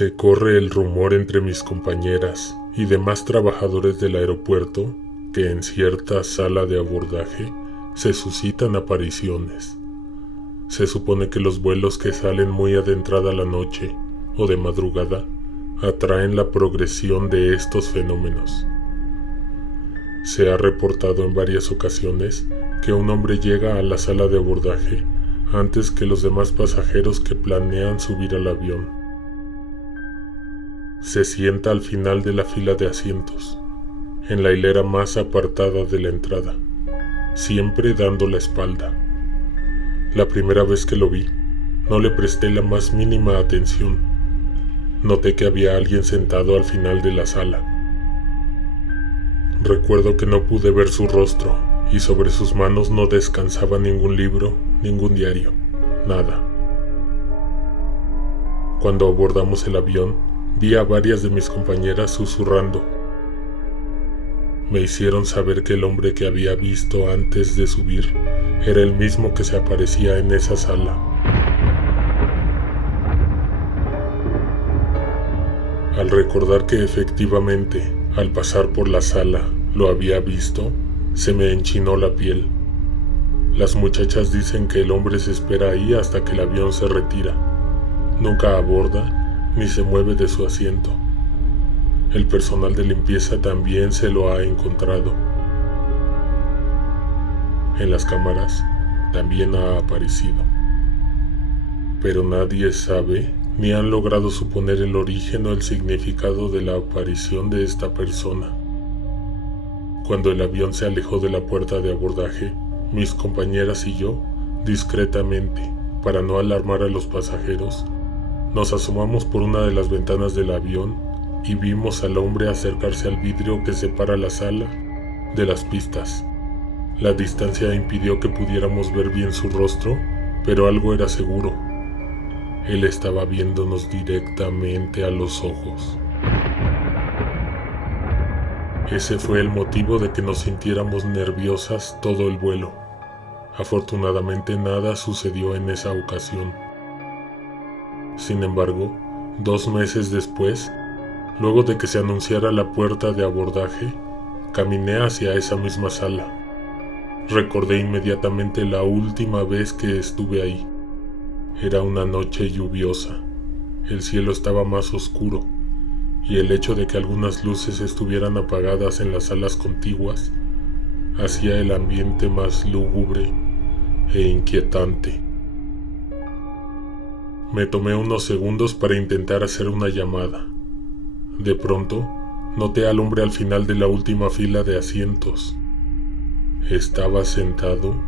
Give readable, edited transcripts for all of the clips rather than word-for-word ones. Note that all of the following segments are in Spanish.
Se corre el rumor entre mis compañeras y demás trabajadores del aeropuerto que en cierta sala de abordaje se suscitan apariciones. Se supone que los vuelos que salen muy adentrada la noche o de madrugada atraen la progresión de estos fenómenos. Se ha reportado en varias ocasiones que un hombre llega a la sala de abordaje antes que los demás pasajeros que planean subir al avión. Se sienta al final de la fila de asientos, en la hilera más apartada de la entrada, siempre dando la espalda. La primera vez que lo vi, no le presté la más mínima atención. Noté que había alguien sentado al final de la sala. Recuerdo que no pude ver su rostro y sobre sus manos no descansaba ningún libro, ningún diario, nada. Cuando abordamos el avión, vi a varias de mis compañeras susurrando. Me hicieron saber que el hombre que había visto antes de subir era el mismo que se aparecía en esa sala. Al recordar que efectivamente, al pasar por la sala, lo había visto, se me enchinó la piel. Las muchachas dicen que el hombre se espera ahí hasta que el avión se retira. Nunca aborda ni se mueve de su asiento. El personal de limpieza también se lo ha encontrado. En las cámaras también ha aparecido. Pero nadie sabe ni han logrado suponer el origen o el significado de la aparición de esta persona. Cuando el avión se alejó de la puerta de abordaje, mis compañeras y yo, discretamente, para no alarmar a los pasajeros, nos asomamos por una de las ventanas del avión y vimos al hombre acercarse al vidrio que separa la sala de las pistas. La distancia impidió que pudiéramos ver bien su rostro, pero algo era seguro. Él estaba viéndonos directamente a los ojos. Ese fue el motivo de que nos sintiéramos nerviosas todo el vuelo. Afortunadamente nada sucedió en esa ocasión. Sin embargo, 2 meses después, luego de que se anunciara la puerta de abordaje, caminé hacia esa misma sala. Recordé inmediatamente la última vez que estuve ahí. Era una noche lluviosa. El cielo estaba más oscuro, y el hecho de que algunas luces estuvieran apagadas en las salas contiguas hacía el ambiente más lúgubre e inquietante. Me tomé unos segundos para intentar hacer una llamada. De pronto, noté al hombre al final de la última fila de asientos. Estaba sentado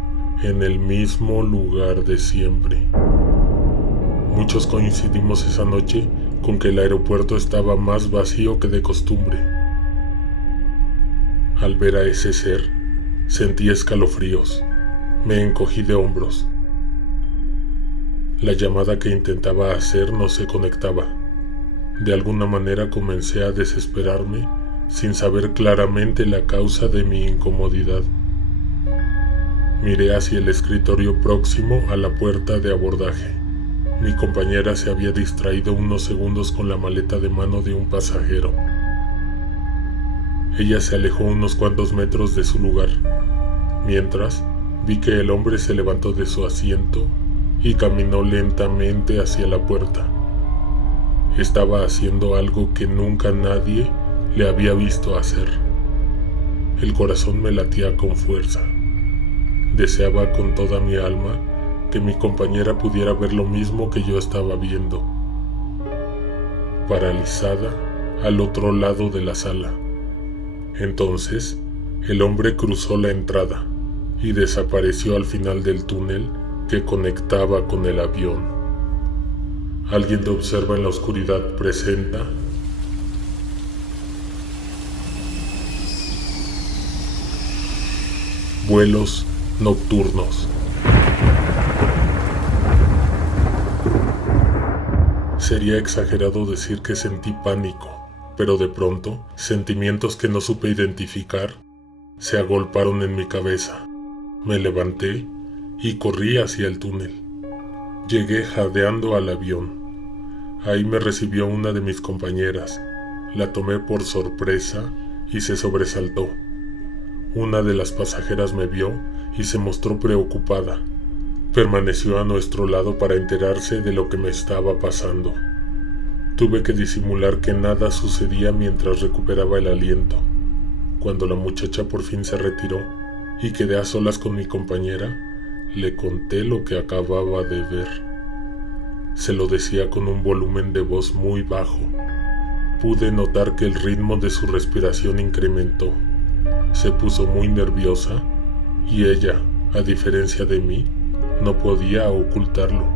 en el mismo lugar de siempre. Muchos coincidimos esa noche con que el aeropuerto estaba más vacío que de costumbre. Al ver a ese ser, sentí escalofríos. Me encogí de hombros. La llamada que intentaba hacer no se conectaba. De alguna manera comencé a desesperarme sin saber claramente la causa de mi incomodidad. Miré hacia el escritorio próximo a la puerta de abordaje. Mi compañera se había distraído unos segundos con la maleta de mano de un pasajero. Ella se alejó unos cuantos metros de su lugar, mientras vi que el hombre se levantó de su asiento y caminó lentamente hacia la puerta. Estaba haciendo algo que nunca nadie le había visto hacer. El corazón me latía con fuerza. Deseaba con toda mi alma que mi compañera pudiera ver lo mismo que yo estaba viendo. Paralizada al otro lado de la sala. Entonces, el hombre cruzó la entrada y desapareció al final del túnel que conectaba con el avión. Alguien te observa en la oscuridad presenta vuelos nocturnos. Sería exagerado decir que sentí pánico, pero de pronto, sentimientos que no supe identificar se agolparon en mi cabeza. Me levanté y corrí hacia el túnel. Llegué jadeando al avión. Ahí me recibió una de mis compañeras. La tomé por sorpresa y se sobresaltó. Una de las pasajeras me vio y se mostró preocupada. Permaneció a nuestro lado para enterarse de lo que me estaba pasando. Tuve que disimular que nada sucedía mientras recuperaba el aliento. Cuando la muchacha por fin se retiró y quedé a solas con mi compañera, le conté lo que acababa de ver. Se lo decía con un volumen de voz muy bajo. Pude notar que el ritmo de su respiración incrementó. Se puso muy nerviosa y ella, a diferencia de mí, no podía ocultarlo.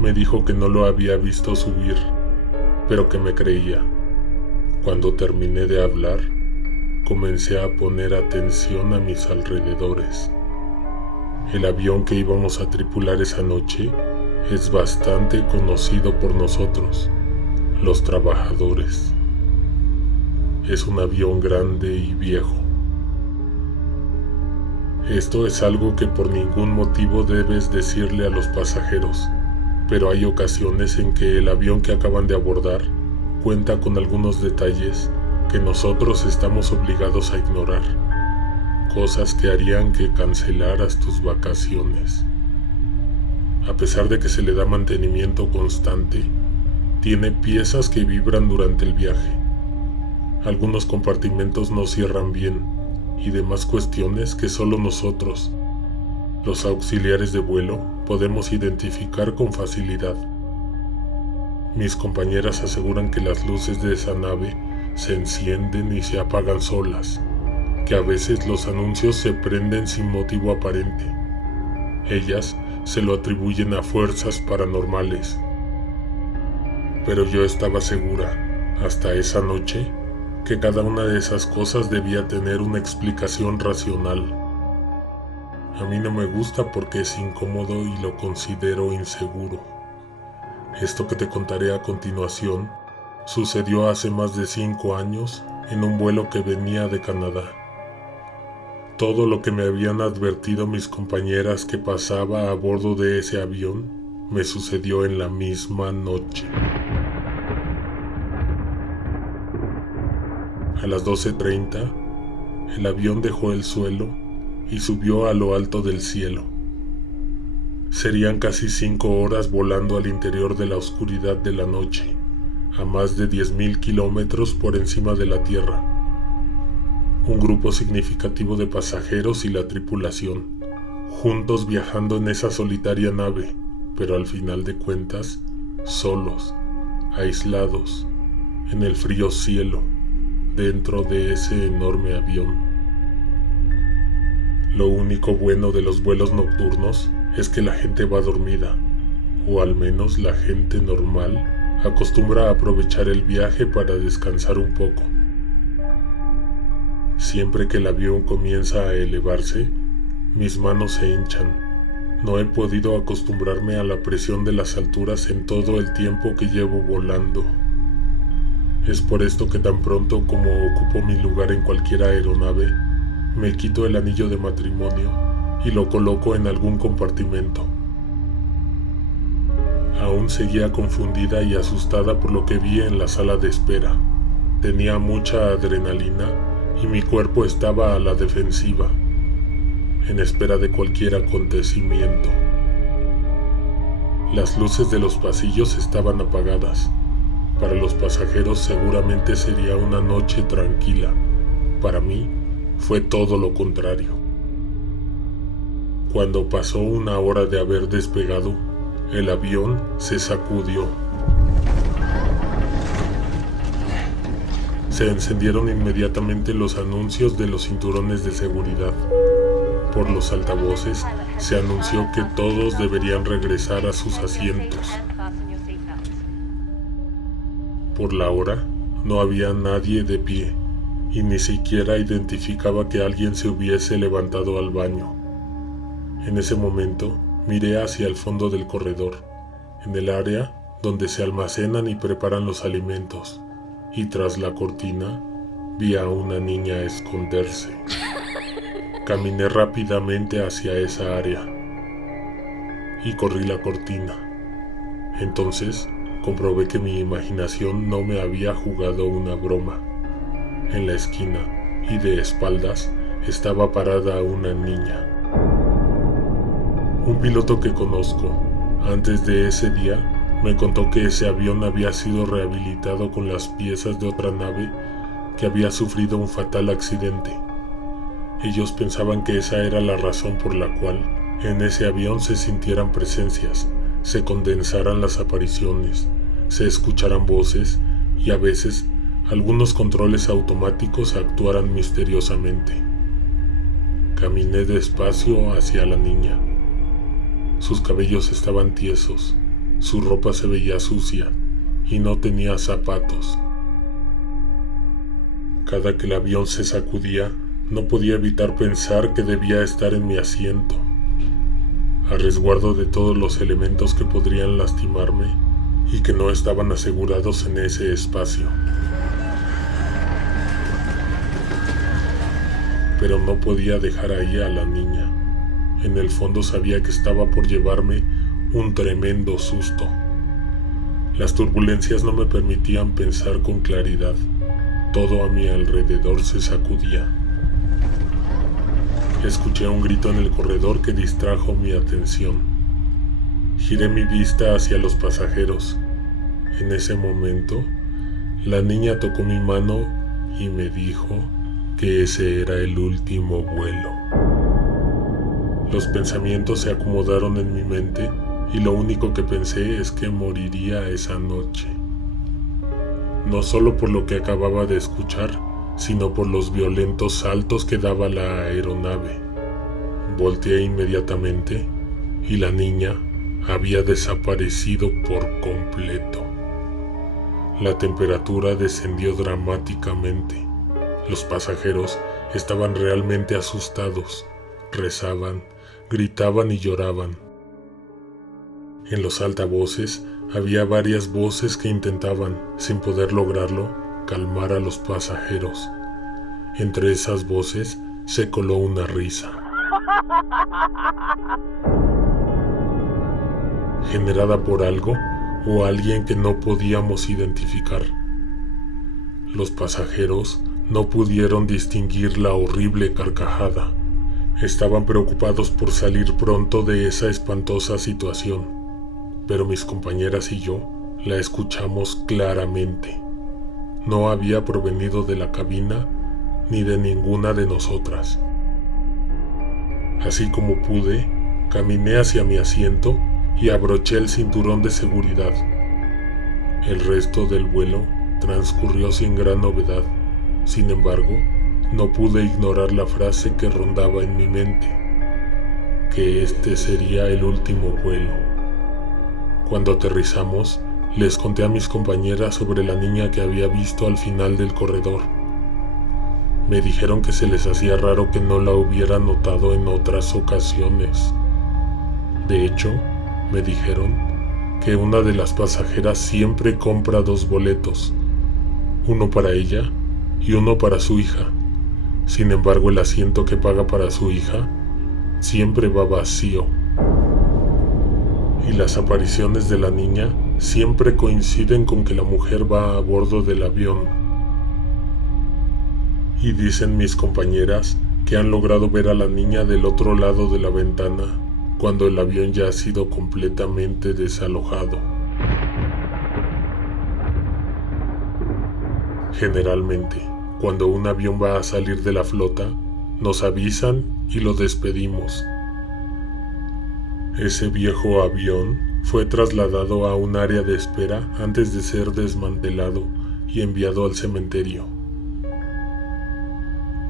Me dijo que no lo había visto subir, pero que me creía. Cuando terminé de hablar, comencé a poner atención a mis alrededores. El avión que íbamos a tripular esa noche es bastante conocido por nosotros, los trabajadores. Es un avión grande y viejo. Esto es algo que por ningún motivo debes decirle a los pasajeros, pero hay ocasiones en que el avión que acaban de abordar cuenta con algunos detalles que nosotros estamos obligados a ignorar, cosas que harían que cancelaras tus vacaciones. A pesar de que se le da mantenimiento constante, tiene piezas que vibran durante el viaje. Algunos compartimentos no cierran bien y demás cuestiones que solo nosotros, los auxiliares de vuelo, podemos identificar con facilidad. Mis compañeras aseguran que las luces de esa nave se encienden y se apagan solas, que a veces los anuncios se prenden sin motivo aparente. Ellas se lo atribuyen a fuerzas paranormales. Pero yo estaba segura, hasta esa noche, que cada una de esas cosas debía tener una explicación racional. A mí no me gusta porque es incómodo y lo considero inseguro. Esto que te contaré a continuación sucedió hace más de 5 años en un vuelo que venía de Canadá. Todo lo que me habían advertido mis compañeras que pasaba a bordo de ese avión me sucedió en la misma noche. A las 12:30, el avión dejó el suelo y subió a lo alto del cielo. Serían casi 5 horas volando al interior de la oscuridad de la noche, a más de 10.000 kilómetros por encima de la Tierra. Un grupo significativo de pasajeros y la tripulación, juntos viajando en esa solitaria nave, pero al final de cuentas, solos, aislados, en el frío cielo, dentro de ese enorme avión. Lo único bueno de los vuelos nocturnos es que la gente va dormida, o al menos la gente normal acostumbra a aprovechar el viaje para descansar un poco. Siempre que el avión comienza a elevarse, mis manos se hinchan. No he podido acostumbrarme a la presión de las alturas en todo el tiempo que llevo volando. Es por esto que tan pronto como ocupo mi lugar en cualquier aeronave, me quito el anillo de matrimonio y lo coloco en algún compartimento. Aún seguía confundida y asustada por lo que vi en la sala de espera. Tenía mucha adrenalina y mi cuerpo estaba a la defensiva, en espera de cualquier acontecimiento. Las luces de los pasillos estaban apagadas. Para los pasajeros seguramente sería una noche tranquila. Para mí fue todo lo contrario. Cuando pasó 1 hora de haber despegado, el avión se sacudió. Se encendieron inmediatamente los anuncios de los cinturones de seguridad. Por los altavoces se anunció que todos deberían regresar a sus asientos. Por la hora, no había nadie de pie, y ni siquiera identificaba que alguien se hubiese levantado al baño. En ese momento, miré hacia el fondo del corredor, en el área donde se almacenan y preparan los alimentos, y tras la cortina, vi a una niña esconderse. Caminé rápidamente hacia esa área, y corrí la cortina. Entonces comprobé que mi imaginación no me había jugado una broma. En la esquina y de espaldas estaba parada una niña. Un piloto que conozco, antes de ese día, me contó que ese avión había sido rehabilitado con las piezas de otra nave que había sufrido un fatal accidente. Ellos pensaban que esa era la razón por la cual en ese avión se sintieran presencias, se condensaran las apariciones, se escucharan voces y a veces algunos controles automáticos actuaran misteriosamente. Caminé despacio hacia la niña. Sus cabellos estaban tiesos, su ropa se veía sucia y no tenía zapatos. Cada que el avión se sacudía, no podía evitar pensar que debía estar en mi asiento, a resguardo de todos los elementos que podrían lastimarme y que no estaban asegurados en ese espacio. Pero no podía dejar ahí a la niña. En el fondo sabía que estaba por llevarme un tremendo susto. Las turbulencias no me permitían pensar con claridad. Todo a mi alrededor se sacudía. Escuché un grito en el corredor que distrajo mi atención. Giré mi vista hacia los pasajeros. En ese momento, la niña tocó mi mano y me dijo que ese era el último vuelo. Los pensamientos se acomodaron en mi mente y lo único que pensé es que moriría esa noche. No solo por lo que acababa de escuchar, sino por los violentos saltos que daba la aeronave. Volteé inmediatamente y la niña había desaparecido por completo. La temperatura descendió dramáticamente. Los pasajeros estaban realmente asustados. Rezaban, gritaban y lloraban. En los altavoces había varias voces que intentaban, sin poder lograrlo, calmar a los pasajeros. Entre esas voces se coló una risa, generada por algo o alguien que no podíamos identificar. Los pasajeros no pudieron distinguir la horrible carcajada. Estaban preocupados por salir pronto de esa espantosa situación, pero mis compañeras y yo la escuchamos claramente. No había provenido de la cabina ni de ninguna de nosotras. Así como pude, caminé hacia mi asiento y abroché el cinturón de seguridad. El resto del vuelo transcurrió sin gran novedad. Sin embargo, no pude ignorar la frase que rondaba en mi mente, que este sería el último vuelo. Cuando aterrizamos, les conté a mis compañeras sobre la niña que había visto al final del corredor. Me dijeron que se les hacía raro que no la hubiera notado en otras ocasiones. De hecho, me dijeron que una de las pasajeras siempre compra 2 boletos, uno para ella y uno para su hija. Sin embargo, el asiento que paga para su hija siempre va vacío. Y las apariciones de la niña siempre coinciden con que la mujer va a bordo del avión. Y dicen mis compañeras que han logrado ver a la niña del otro lado de la ventana cuando el avión ya ha sido completamente desalojado. Generalmente, cuando un avión va a salir de la flota, nos avisan y lo despedimos. Ese viejo avión fue trasladado a un área de espera antes de ser desmantelado y enviado al cementerio.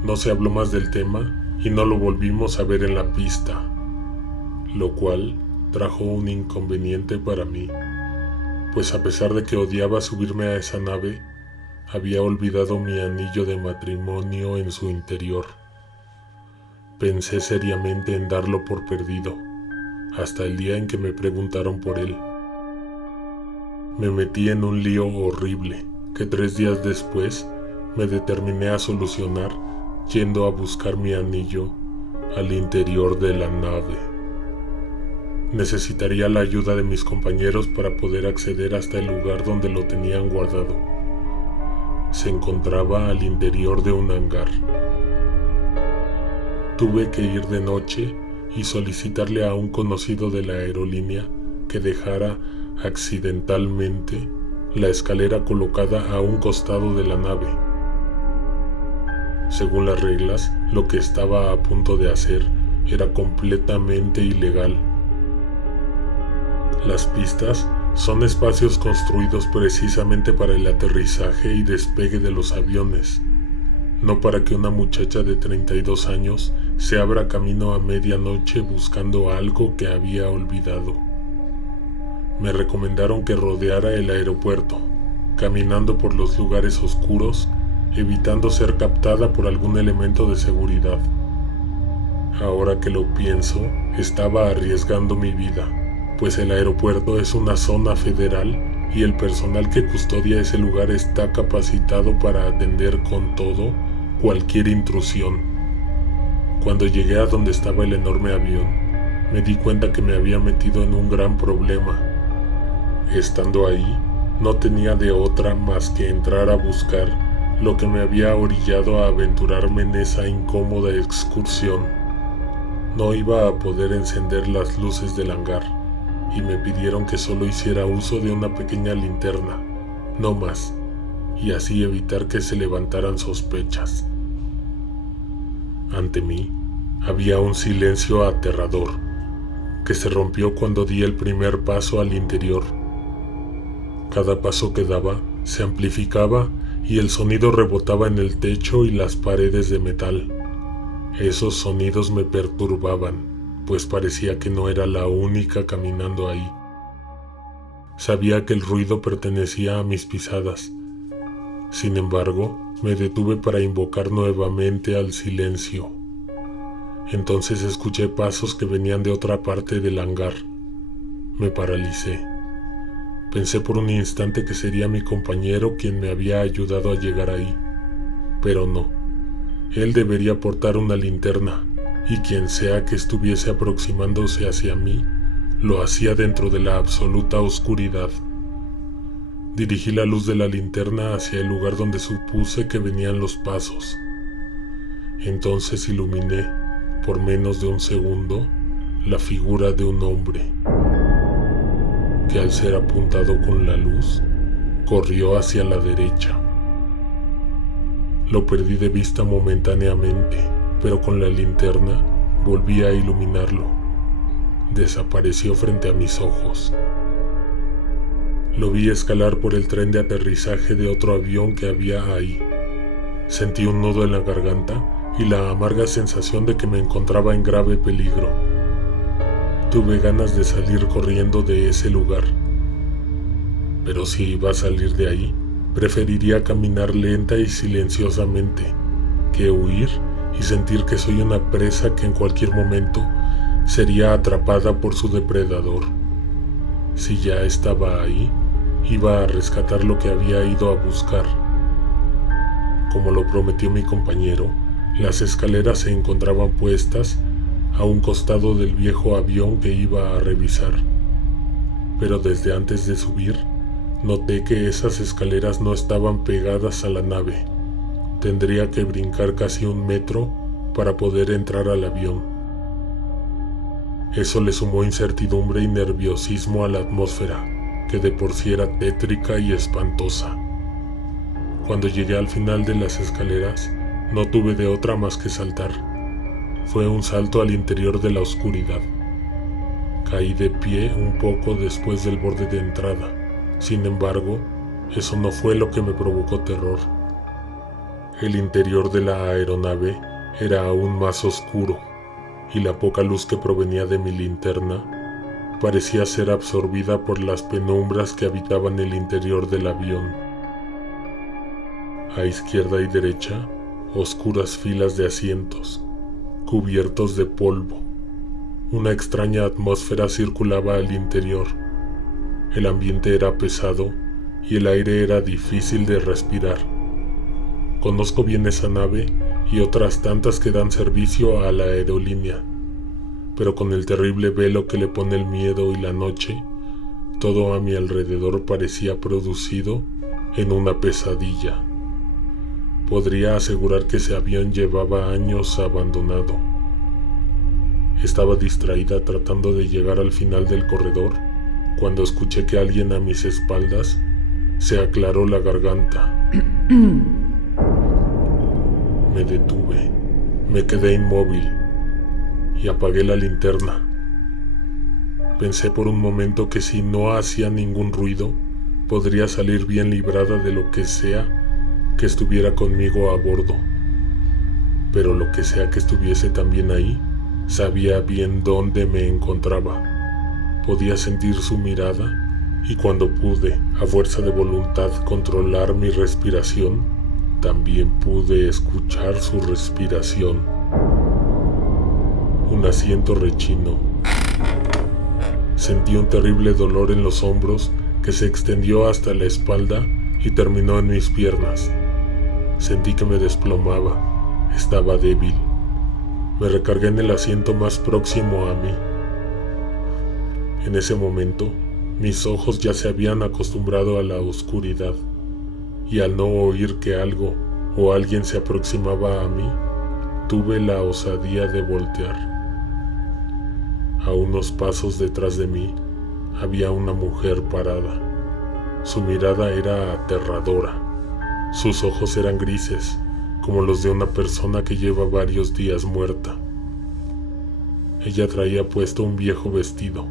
No se habló más del tema y no lo volvimos a ver en la pista, lo cual trajo un inconveniente para mí, pues a pesar de que odiaba subirme a esa nave, había olvidado mi anillo de matrimonio en su interior. Pensé seriamente en darlo por perdido, hasta el día en que me preguntaron por él. Me metí en un lío horrible que 3 días después me determiné a solucionar yendo a buscar mi anillo al interior de la nave. necesitaría la ayuda de mis compañeros para poder acceder hasta el lugar donde lo tenían guardado. Se encontraba al interior de un hangar. Tuve que ir de noche y solicitarle a un conocido de la aerolínea que dejara accidentalmente la escalera colocada a un costado de la nave. Según las reglas, lo que estaba a punto de hacer era completamente ilegal. Las pistas son espacios construidos precisamente para el aterrizaje y despegue de los aviones, no para que una muchacha de 32 años se abra camino a medianoche buscando algo que había olvidado. Me recomendaron que rodeara el aeropuerto, caminando por los lugares oscuros, evitando ser captada por algún elemento de seguridad. Ahora que lo pienso, estaba arriesgando mi vida, pues el aeropuerto es una zona federal y el personal que custodia ese lugar está capacitado para atender con todo cualquier intrusión. Cuando llegué a donde estaba el enorme avión, me di cuenta que me había metido en un gran problema. Estando ahí, no tenía de otra más que entrar a buscar lo que me había orillado a aventurarme en esa incómoda excursión. No iba a poder encender las luces del hangar, y me pidieron que solo hiciera uso de una pequeña linterna, no más, y así evitar que se levantaran sospechas. Ante mí había un silencio aterrador, que se rompió cuando di el primer paso al interior. Cada paso que daba se amplificaba y el sonido rebotaba en el techo y las paredes de metal. Esos sonidos me perturbaban, pues parecía que no era la única caminando ahí. Sabía que el ruido pertenecía a mis pisadas. Sin embargo, me detuve para invocar nuevamente al silencio. Entonces escuché pasos que venían de otra parte del hangar. Me paralicé. Pensé por un instante que sería mi compañero quien me había ayudado a llegar ahí, pero no. Él debería portar una linterna, y quien sea que estuviese aproximándose hacia mí, lo hacía dentro de la absoluta oscuridad. Dirigí la luz de la linterna hacia el lugar donde supuse que venían los pasos. Entonces iluminé, por menos de un segundo, la figura de un hombre, que al ser apuntado con la luz, corrió hacia la derecha. Lo perdí de vista momentáneamente, pero con la linterna volví a iluminarlo. Desapareció frente a mis ojos. Lo vi escalar por el tren de aterrizaje de otro avión que había ahí. Sentí un nudo en la garganta y la amarga sensación de que me encontraba en grave peligro. Tuve ganas de salir corriendo de ese lugar. Pero si iba a salir de ahí, preferiría caminar lenta y silenciosamente, que huir y sentir que soy una presa que en cualquier momento sería atrapada por su depredador. Si ya estaba ahí, iba a rescatar lo que había ido a buscar. Como lo prometió mi compañero, las escaleras se encontraban puestas a un costado del viejo avión que iba a revisar. Pero desde antes de subir, noté que esas escaleras no estaban pegadas a la nave. Tendría que brincar casi 1 metro para poder entrar al avión. Eso le sumó incertidumbre y nerviosismo a la atmósfera, que de por sí era tétrica y espantosa. Cuando llegué al final de las escaleras, no tuve de otra más que saltar. Fue un salto al interior de la oscuridad. Caí de pie un poco después del borde de entrada. Sin embargo, eso no fue lo que me provocó terror. El interior de la aeronave era aún más oscuro, y la poca luz que provenía de mi linterna parecía ser absorbida por las penumbras que habitaban el interior del avión. A izquierda y derecha, oscuras filas de asientos, cubiertos de polvo. Una extraña atmósfera circulaba al interior. El ambiente era pesado y el aire era difícil de respirar. Conozco bien esa nave y otras tantas que dan servicio a la aerolínea, pero con el terrible velo que le pone el miedo y la noche, todo a mi alrededor parecía producido en una pesadilla. Podría asegurar que ese avión llevaba años abandonado. Estaba distraída tratando de llegar al final del corredor cuando escuché que alguien a mis espaldas se aclaró la garganta. Me detuve, me quedé inmóvil y apagué la linterna. Pensé por un momento que si no hacía ningún ruido, podría salir bien librada de lo que sea que estuviera conmigo a bordo. Pero lo que sea que estuviese también ahí, sabía bien dónde me encontraba. Podía sentir su mirada y cuando pude, a fuerza de voluntad, controlar mi respiración, también pude escuchar su respiración. Un asiento rechinó. Sentí un terrible dolor en los hombros que se extendió hasta la espalda y terminó en mis piernas. Sentí que me desplomaba. Estaba débil. Me recargué en el asiento más próximo a mí. En ese momento, mis ojos ya se habían acostumbrado a la oscuridad, y al no oír que algo o alguien se aproximaba a mí, tuve la osadía de voltear. A unos pasos detrás de mí había una mujer parada. Su mirada era aterradora. Sus ojos eran grises, como los de una persona que lleva varios días muerta. Ella traía puesto un viejo vestido.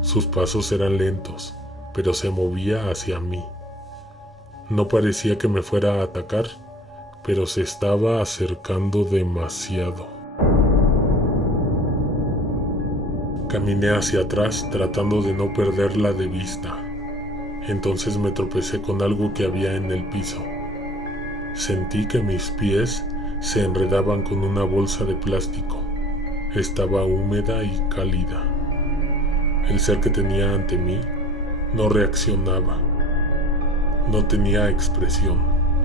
Sus pasos eran lentos, pero se movía hacia mí. No parecía que me fuera a atacar, pero se estaba acercando demasiado. Caminé hacia atrás tratando de no perderla de vista. Entonces me tropecé con algo que había en el piso. Sentí que mis pies se enredaban con una bolsa de plástico. Estaba húmeda y cálida. El ser que tenía ante mí no reaccionaba. No tenía expresión.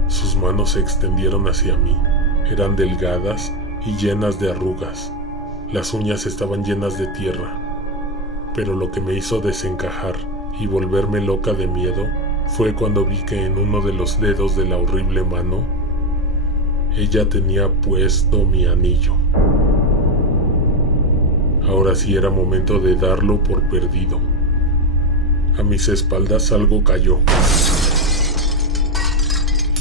Sus manos se extendieron hacia mí. Eran delgadas y llenas de arrugas. Las uñas estaban llenas de tierra. Pero lo que me hizo desencajar y volverme loca de miedo fue cuando vi que en uno de los dedos de la horrible mano, ella tenía puesto mi anillo. Ahora sí era momento de darlo por perdido. A mis espaldas algo cayó.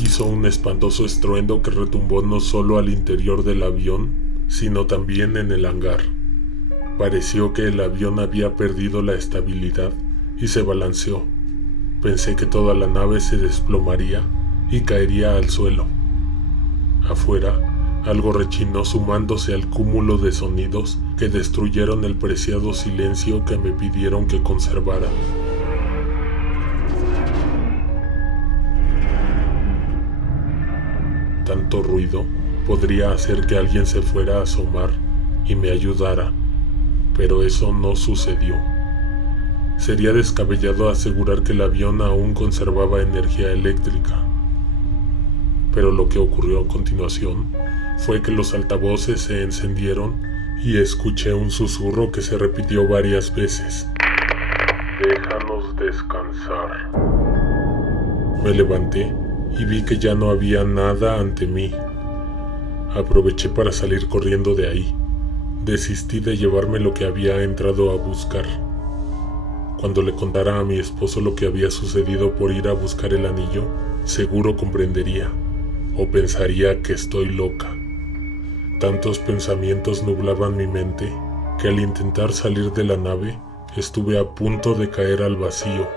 Hizo un espantoso estruendo que retumbó no solo al interior del avión, sino también en el hangar. Pareció que el avión había perdido la estabilidad y se balanceó. Pensé que toda la nave se desplomaría y caería al suelo. Afuera, algo rechinó sumándose al cúmulo de sonidos que destruyeron el preciado silencio que me pidieron que conservara. Tanto ruido podría hacer que alguien se fuera a asomar y me ayudara, pero eso no sucedió. Sería descabellado asegurar que el avión aún conservaba energía eléctrica. Pero lo que ocurrió a continuación fue que los altavoces se encendieron y escuché un susurro que se repitió varias veces. «Déjanos descansar». Me levanté y vi que ya no había nada ante mí. Aproveché para salir corriendo de ahí. Desistí de llevarme lo que había entrado a buscar. Cuando le contara a mi esposo lo que había sucedido por ir a buscar el anillo, seguro comprendería, o pensaría que estoy loca. Tantos pensamientos nublaban mi mente, que al intentar salir de la nave, estuve a punto de caer al vacío.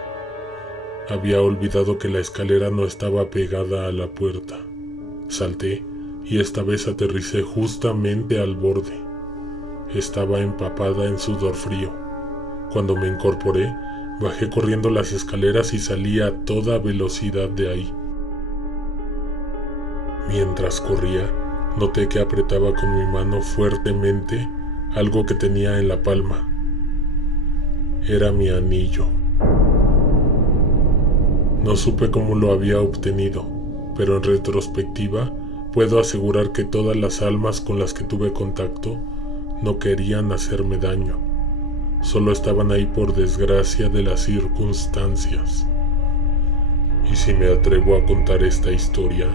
Había olvidado que la escalera no estaba pegada a la puerta. Salté, y esta vez aterricé justamente al borde. Estaba empapada en sudor frío. Cuando me incorporé, bajé corriendo las escaleras y salí a toda velocidad de ahí. Mientras corría, noté que apretaba con mi mano fuertemente algo que tenía en la palma. Era mi anillo. No supe cómo lo había obtenido, pero en retrospectiva puedo asegurar que todas las almas con las que tuve contacto no querían hacerme daño, solo estaban ahí por desgracia de las circunstancias. Y si me atrevo a contar esta historia,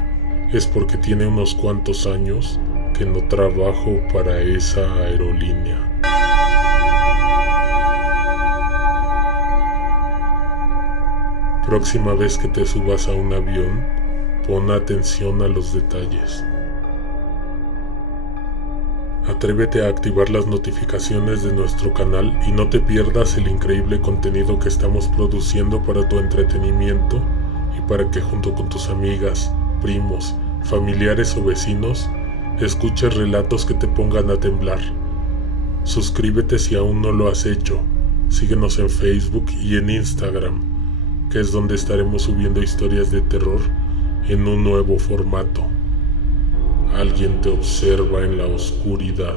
es porque tiene unos cuantos años que no trabajo para esa aerolínea. Próxima vez que te subas a un avión, pon atención a los detalles. Atrévete a activar las notificaciones de nuestro canal y no te pierdas el increíble contenido que estamos produciendo para tu entretenimiento y para que junto con tus amigas, primos, familiares o vecinos escuches relatos que te pongan a temblar. Suscríbete si aún no lo has hecho. Síguenos en Facebook y en Instagram, que es donde estaremos subiendo historias de terror en un nuevo formato. Alguien te observa en la oscuridad.